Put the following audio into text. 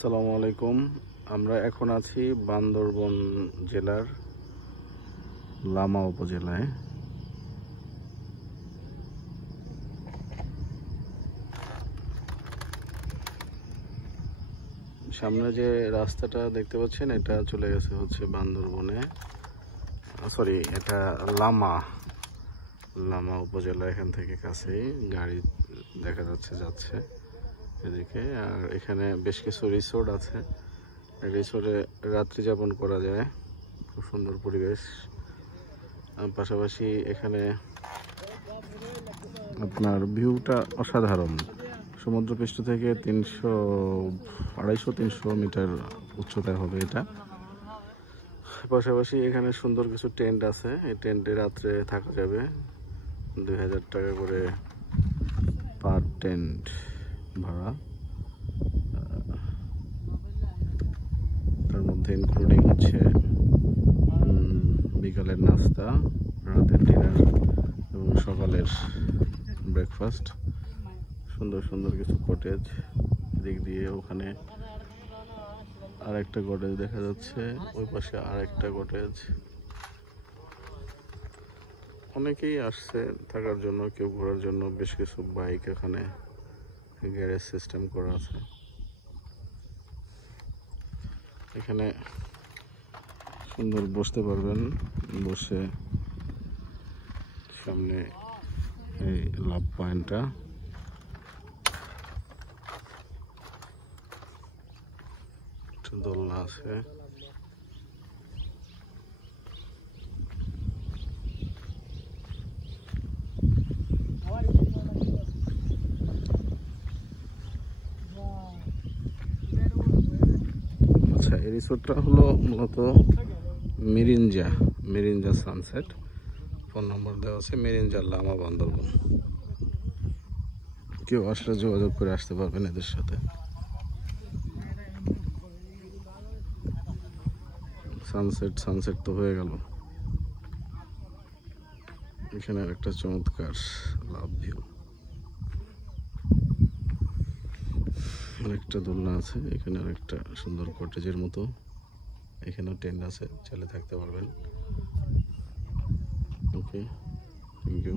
আসসালামু আলাইকুম। আমরা এখন আছি বান্দরবান জেলার লামা উপজেলায়। সামনে যে রাস্তাটা দেখতে পাচ্ছেন এটা চলে গেছে হচ্ছে বান্দরবনে, সরি এটা লামা উপজেলা। এখান থেকে কাছেই গাড়ি দেখা যাচ্ছে এদিকে। আর এখানে বেশ কিছু রিসোর্ট আছে, রিসোর্টে রাত্রি যাপন করা যায়, খুব সুন্দর পরিবেশ। পাশাপাশি এখানে আপনার ভিউটা অসাধারণ। সমুদ্রপৃষ্ঠ থেকে 250-300 মিটার উচ্চতায় হবে এটা। পাশাপাশি এখানে সুন্দর কিছু টেন্ট আছে, এই টেন্টে রাত্রে থাকা যাবে। 2000 টাকা করে পার টেন্ট ভাড়া। তার মধ্যে ইনক্লুডিং হচ্ছে বিকালের নাস্তা, রাতের ডিনার এবং সকালের ব্রেকফাস্ট। সুন্দর সুন্দর কিছু কটেজ দিক দিয়ে, ওখানে আরেকটা কটেজ দেখা যাচ্ছে, ওই পাশে আরেকটা কটেজ। অনেকেই আসছে থাকার জন্য, কেউ ঘোরার জন্য। বেশ কিছু বাইক এখানে গ্যারেজ সিস্টেম করা আছে। এখানে সুন্দর বসতে পারবেন, বসে সামনে এই লাভ পয়েন্টটা, দোলনা আছে। আচ্ছা, এই রিসোর্টটা হলো মূলত মিরিঞ্জা সানসেট। ফোন নম্বর দেওয়া আছে, মিরিঞ্জা লামা বান্দরবন। কেউ আসলে যোগাযোগ করে আসতে পারবেন এদের সাথে। সানসেট তো হয়ে গেল। এখানে একটা চমৎকার লাভ ভিউ, অনেকটা দোলনা আছে এখানে, আরেকটা সুন্দর কটেজের মতো। এখানেও টেন্ট আছে, চাইলে থাকতে পারবেন। ওকে, থ্যাংক ইউ।